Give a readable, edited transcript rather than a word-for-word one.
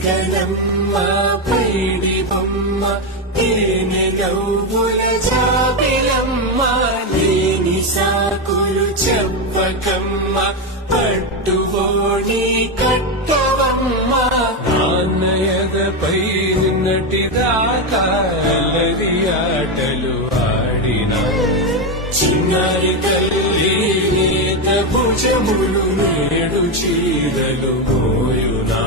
చుక్కలమ్మ పైడి బొమ్మ తేనె గౌబుల జాబిలమ్మ లేని సాకులు చెప్పకమ్మ పట్టువోణి కట్టవమ్మ నాన్నయదపై నిన్నటిదాకా అల్లరి ఆటలు ఆడినా చిన్నారి తల్లి నేత భుజములు నేడు చీరలు మోయునా